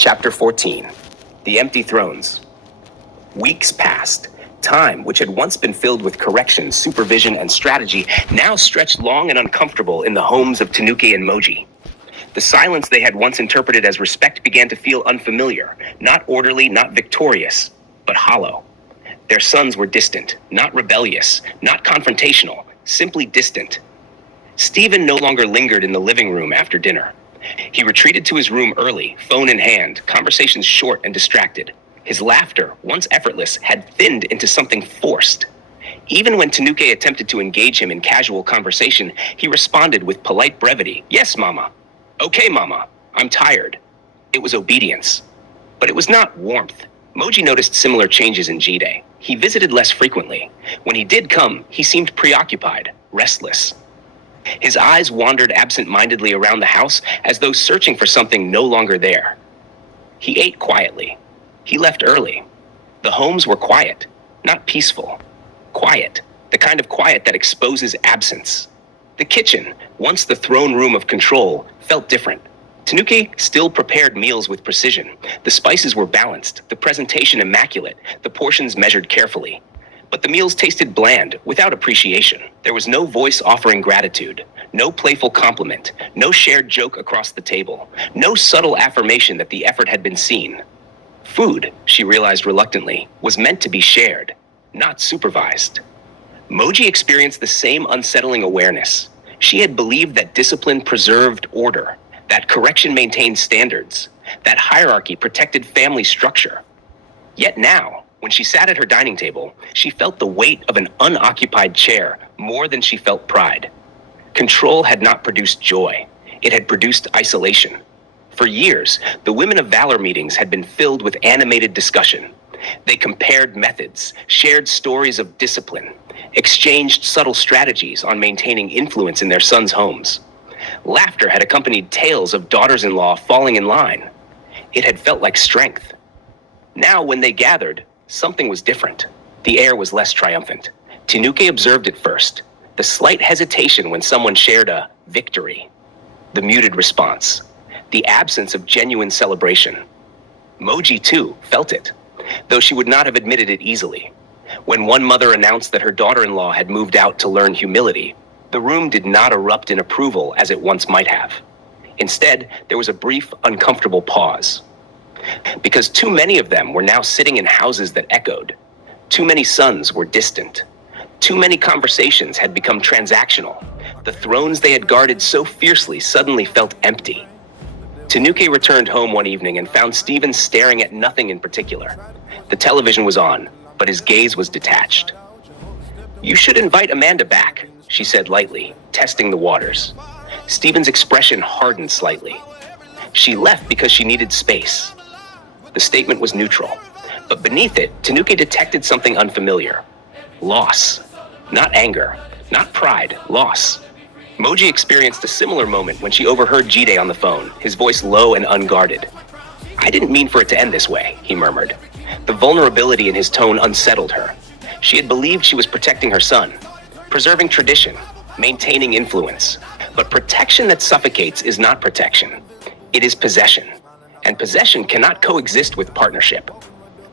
Chapter 14. The Empty Thrones. Weeks passed. Time, which had once been filled with correction, supervision, and strategy, now stretched long and uncomfortable in the homes of Tanuki and Moji. The silence they had once interpreted as respect began to feel unfamiliar, not orderly, not victorious, but hollow. Their sons were distant, not rebellious, not confrontational, simply distant. Stephen no longer lingered in the living room after dinner. He retreated to his room early, phone in hand, conversations short and distracted. His laughter, once effortless, had thinned into something forced. Even when Tanuki attempted to engage him in casual conversation, he responded with polite brevity. "Yes, Mama. Okay, Mama. I'm tired." It was obedience. But it was not warmth. Moji noticed similar changes in Jide. He visited less frequently. When he did come, he seemed preoccupied, restless. His eyes wandered absent-mindedly around the house as though searching for something no longer there. He ate quietly. He left early. The homes were quiet, not peaceful. Quiet, the kind of quiet that exposes absence. The kitchen, once the throne room of control, felt different. Tanuki still prepared meals with precision. The spices were balanced, the presentation immaculate, the portions measured carefully. But the meals tasted bland, without appreciation. There was no voice offering gratitude, no playful compliment, no shared joke across the table, no subtle affirmation that the effort had been seen. Food, she realized reluctantly, was meant to be shared, not supervised. Moji experienced the same unsettling awareness. She had believed that discipline preserved order, that correction maintained standards, that hierarchy protected family structure. Yet now, when she sat at her dining table, she felt the weight of an unoccupied chair more than she felt pride. Control had not produced joy. It had produced isolation. For years, the Women of Valor meetings had been filled with animated discussion. They compared methods, shared stories of discipline, exchanged subtle strategies on maintaining influence in their sons' homes. Laughter had accompanied tales of daughters-in-law falling in line. It had felt like strength. Now, when they gathered, something was different. The air was less triumphant. Tanuki observed it first, the slight hesitation when someone shared a victory, the muted response, the absence of genuine celebration. Moji, too, felt it, though she would not have admitted it easily. When one mother announced that her daughter-in-law had moved out to learn humility, the room did not erupt in approval as it once might have. Instead, there was a brief, uncomfortable pause. Because too many of them were now sitting in houses that echoed. Too many sons were distant. Too many conversations had become transactional. The thrones they had guarded so fiercely suddenly felt empty. Tanuki returned home one evening and found Stephen staring at nothing in particular. The television was on, but his gaze was detached. "You should invite Amanda back," she said lightly, testing the waters. Stephen's expression hardened slightly. She left because she needed space. The statement was neutral, but beneath it, Tanuki detected something unfamiliar. Loss. Not anger, not pride, loss. Moji experienced a similar moment when she overheard Jide on the phone, his voice low and unguarded. "I didn't mean for it to end this way," he murmured. The vulnerability in his tone unsettled her. She had believed she was protecting her son, preserving tradition, maintaining influence. But protection that suffocates is not protection. It is possession. And possession cannot coexist with partnership.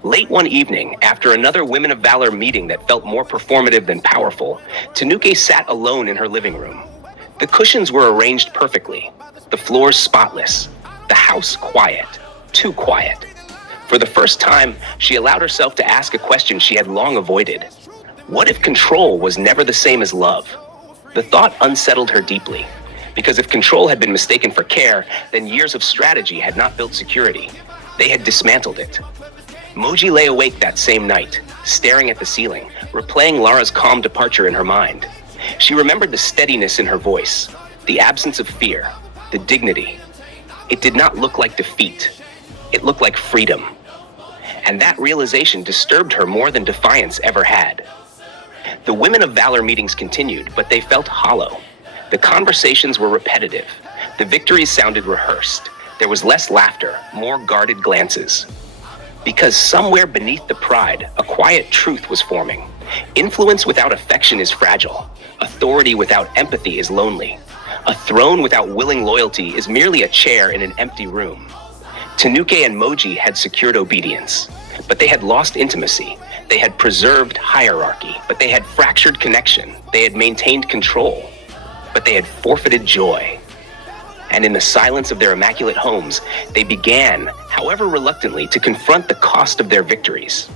Late one evening, after another Women of Valor meeting that felt more performative than powerful, Tanuki sat alone in her living room. The cushions were arranged perfectly, the floors spotless, the house quiet, too quiet. For the first time, she allowed herself to ask a question she had long avoided. What if control was never the same as love? The thought unsettled her deeply. Because if control had been mistaken for care, then years of strategy had not built security. They had dismantled it. Moji lay awake that same night, staring at the ceiling, replaying Lara's calm departure in her mind. She remembered the steadiness in her voice, the absence of fear, the dignity. It did not look like defeat. It looked like freedom. And that realization disturbed her more than defiance ever had. The Women of Valor meetings continued, but they felt hollow. The conversations were repetitive. The victories sounded rehearsed. There was less laughter, more guarded glances. Because somewhere beneath the pride, a quiet truth was forming. Influence without affection is fragile. Authority without empathy is lonely. A throne without willing loyalty is merely a chair in an empty room. Tanuke and Moji had secured obedience, but they had lost intimacy. They had preserved hierarchy, but they had fractured connection. They had maintained control, but they had forfeited joy. And in the silence of their immaculate homes, they began, however reluctantly, to confront the cost of their victories.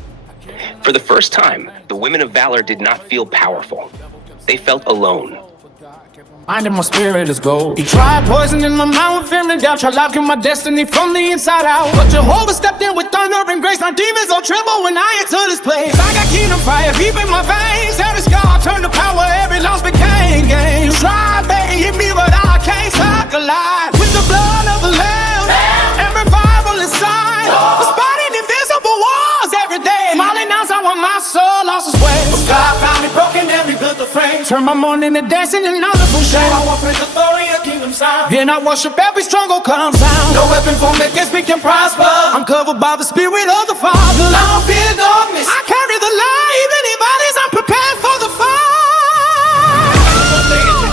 For the first time, the women of valor did not feel powerful. They felt alone. Mind and my spirit is gold. He tried poisoning my mind with feeling doubt, tried locking my destiny from the inside out. But Jehovah stepped in with thunder and grace. My demons don't tremble when I enter this place. I got kingdom fire deep in my veins. Every scar turned to power, every loss became gain. Try hit me, but I can't talk alive. With the blood of the Lamb and revival inside. Fighting invisible walls every day. Smiling now, I want my soul lost its way. God found me broken and rebuilt the frame. Turn my mourning to dancing and another full shame. I walk with authority of kingdom sound. Then I worship every struggle comes down. No weapon formed against me can prosper. I'm covered by the spirit of the Father. I don't fear darkness. I carry the light. Even if bodies I'm prepared for the fire.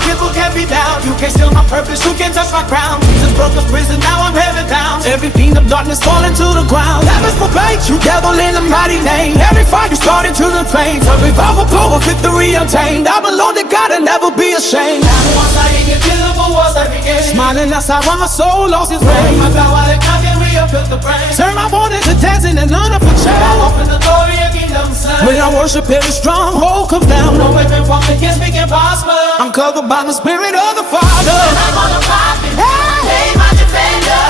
People can't be down. You can't steal my purpose. You can't touch my crown. Jesus broke the prison. Now I'm heaven bound. Every fiend of darkness falling to the ground. Heavens forbade you, devil, in the mighty name. Every fight you started to the flames. A revival power, victory obtained. I belong to God and never be ashamed. Once I ain't invisible was every game. Smiling outside while my soul lost its way. My power that God can rebuild the brain. Turn my morning to dancing and honor for change. I open the glory of kingdom sound. When I worship, every stronghold comes down. No weapon formed against me can prosper. I'm covered by the spirit of the Father. And I'm on the prophet. Hey, my defender.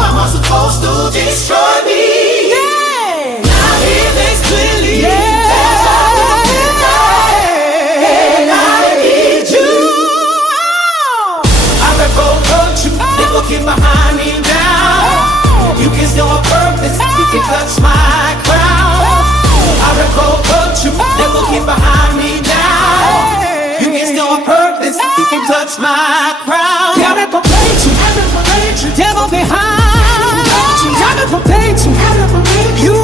I'm not supposed to destroy me. Yeah. Now hear this clearly. Yeah. I need you. I will go hurt you. Never get behind me down. You can still have purpose. You can touch my crown. I will go hurt you. Never get behind me down. You can still have purpose. You can touch my crown. God will prepare you. Devil behind. God will prepare you. You